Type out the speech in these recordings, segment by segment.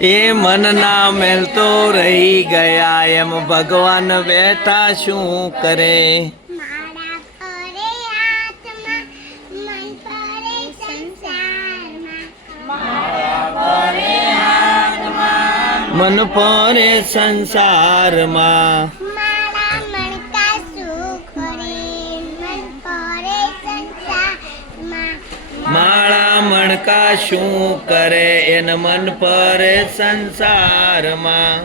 એ મનના મેલતો રહી ગયા એમ ભગવાન બેઠા શું કરે? મન પરે સંસારમાં. માળા શું કરે એન મન પર સંસારમાં.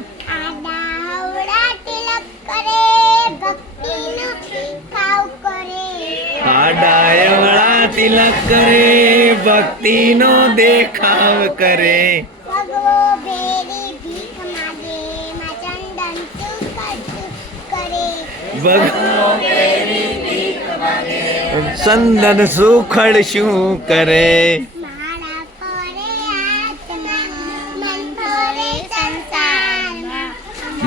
આડા હવડા તિલક કરે, ભક્તિનો દેખાવ કરે. ચંદન સુખડ શું કરે?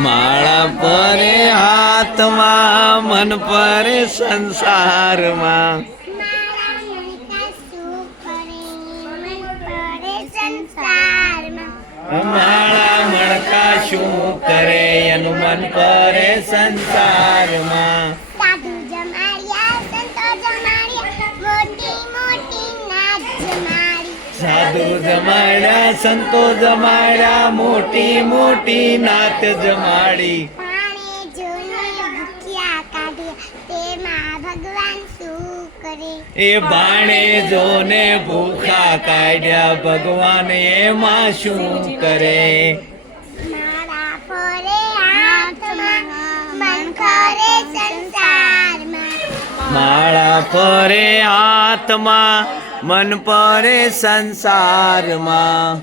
માળા પરે હાથમાં મન પરે સંસારમાં. માળા મણકા શું કરે એનું મન પરે સંસારમાં. સાધુ જમાડ્યા સંતો જમાડ્યા મોટી મોટી નાત જમાડી. એ બાણે જોને ભૂખા કાઢ્યા ભગવાન એમાં શું કરે? માળા ફરે હાથમાં મન પરે સંસારમાં.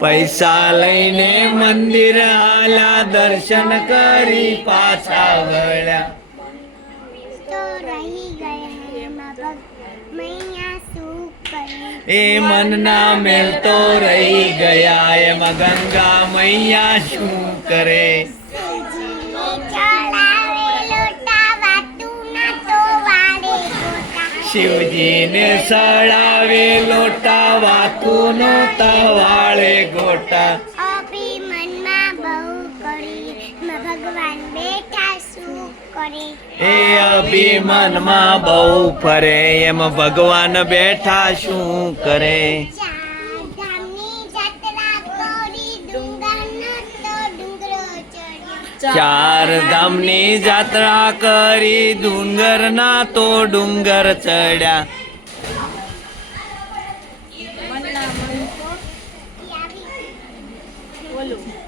પૈસા લઈને મંદિર આલા દર્શન કરી પાછા વળ્યા. એ મનના મેલ તો રહી ગયા, એમાં ગંગા મૈયા શું કરે? શિવજીને સળાવે લોટા વાતુનો તવાળે ગોટા. એ ભગવાન બેઠા શું કરે? એ અભિમાનમાં બહુ ફરે એમ ભગવાન બેઠા શું કરે? चार धामनी जात्रा करी डुंगर ना तो डुंगर चढ्या. बोलो.